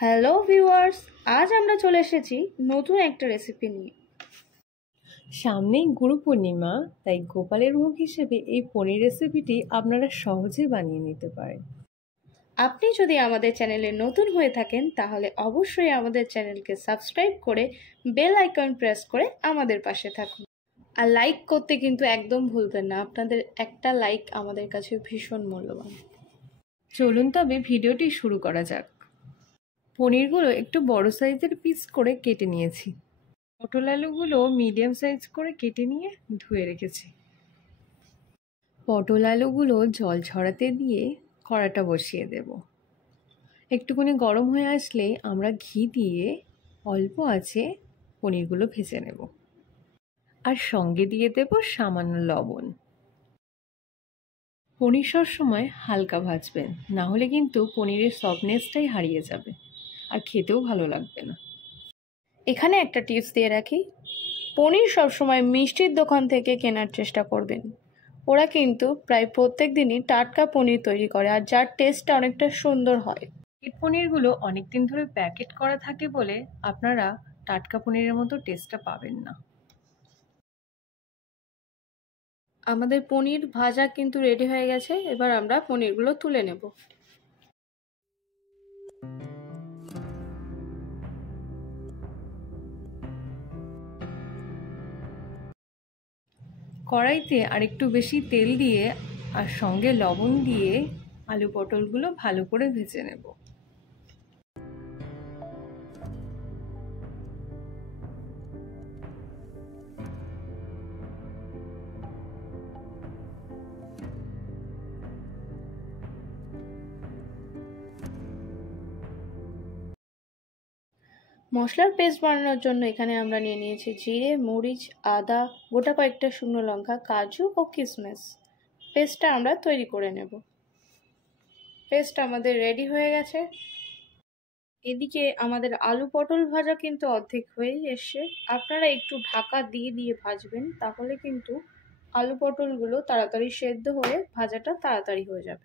Hello viewers, আজ আমরা চলে এসেছি নতুন একটা রেসিপি নিয়ে। সামনেই গুরু পূর্ণিমা, তাই গোপালের ভোগ হিসেবে এই পনির রেসিপিটি আপনারা সহজে বানিয়ে নিতে পারেন। আপনি যদি আমাদের চ্যানেলে নতুন হয়ে থাকেন তাহলে অবশ্যই আমাদের চ্যানেলকে সাবস্ক্রাইব করে বেল আইকন প্রেস করে আমাদের পাশে থাকুন। আর লাইক করতে কিন্তু একদম ভুলবেন না, আপনাদের একটা লাইক আমাদের কাছে ভীষণ মূল্যবান। চলুন তবে ভিডিওটি শুরু করা যাক। পনিরগুলো একটু বড় সাইজের পিস করে কেটে নিয়েছি। পটল আলুগুলো মিডিয়াম সাইজ করে কেটে নিয়ে ধুয়ে রেখেছি। পটল আলুগুলো জল ঝরাতে দিয়ে কড়াটা বসিয়ে দেব। একটুখানি গরম হয়ে আসলে আমরা ঘি দিয়ে অল্প আঁচে পনিরগুলো ভেজে নেব, আর সঙ্গে দিয়ে দেব সামান্য লবণ। পনির সবসময় হালকা ভাজবেন, না হলে কিন্তু পনিরের সফটনেসটাই হারিয়ে যাবে আর খেতেও ভালো লাগবে না। এখানে একটা টিপস দিয়ে রাখি, পনির সবসময় মিষ্টির দোকান থেকে কেনার চেষ্টা করবেন। ওরা কিন্তু প্রায় প্রত্যেক দিনই টাটকা পনির তৈরি করে, আর যার টেস্টটা অনেকটা সুন্দর হয়। এই পনিরগুলো অনেকদিন ধরে প্যাকেট করা থাকে বলে আপনারা টাটকা পনিরের মতো টেস্টটা পাবেন না। আমাদের পনির ভাজা কিন্তু রেডি হয়ে গেছে। এবার আমরা পনিরগুলো তুলে নেব। কড়াইতে আরেকটু বেশি তেল দিয়ে আর সঙ্গে লবণ দিয়ে আলু পটলগুলো ভালো করে ভেজে নেব। মশলার পেস্ট বানানোর জন্য এখানে আমরা নিয়ে নিয়েছি জিরে, মরিচ, আদা, গোটা কয়েকটা শুকনো লঙ্কা, কাজু ও কিশমিশ। পেস্টটা আমরা তৈরি করে নেব। পেস্ট আমাদের রেডি হয়ে গেছে। এদিকে আমাদের আলু পটল ভাজা কিন্তু অর্ধেক হয়েই এসছে। আপনারা একটু ঢাকা দিয়ে দিয়ে ভাজবেন, তাহলে কিন্তু আলু পটলগুলো তাড়াতাড়ি সেদ্ধ হয়ে ভাজাটা তাড়াতাড়ি হয়ে যাবে।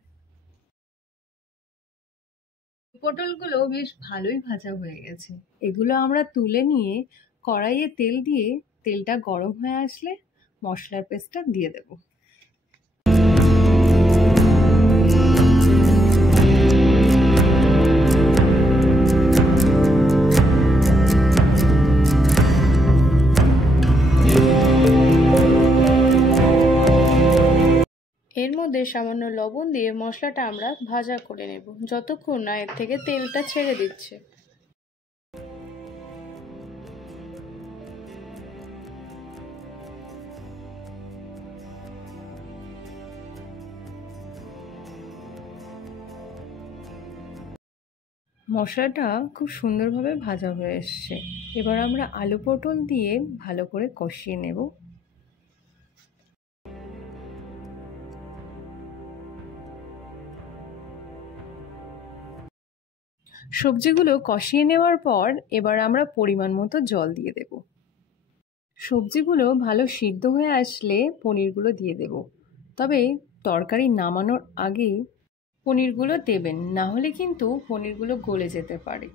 পটলগুলো বেশ ভালোই ভাজা হয়ে গেছে। এগুলো আমরা তুলে নিয়ে কড়াইয়ে তেল দিয়ে তেলটা গরম হয়ে আসলে মশলার পেস্টটা দিয়ে দেব। এর মধ্যে সামান্য লবণ দিয়ে মশলাটা আমরা ভাজা করে নেব, যতক্ষণ না এর থেকে তেলটা ছেড়ে দিচ্ছে। মশলাটা খুব সুন্দরভাবে ভাজা হয়ে এসছে। এবার আমরা আলু পটল দিয়ে ভালো করে কষিয়ে নেব। সবজিগুলো কষিয়ে নেওয়ার পর এবার আমরা পরিমাণ মতো জল দিয়ে দেব। সবজিগুলো ভালো সিদ্ধ হয়ে আসলে পনিরগুলো দিয়ে দেব। তবে তরকারি নামানোর আগে পনিরগুলো দেবেন, না হলে কিন্তু পনিরগুলো গলে যেতে পারে।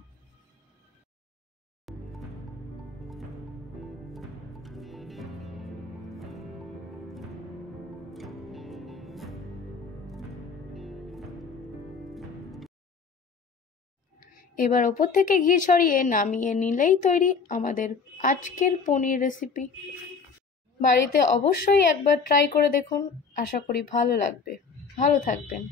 এবার ওপর থেকে ঘি ছড়িয়ে নামিয়ে নিলেই তৈরি আমাদের আজকের পনির রেসিপি। বাড়িতে অবশ্যই একবার ট্রাই করে দেখুন, আশা করি ভালো লাগবে। ভালো থাকবেন।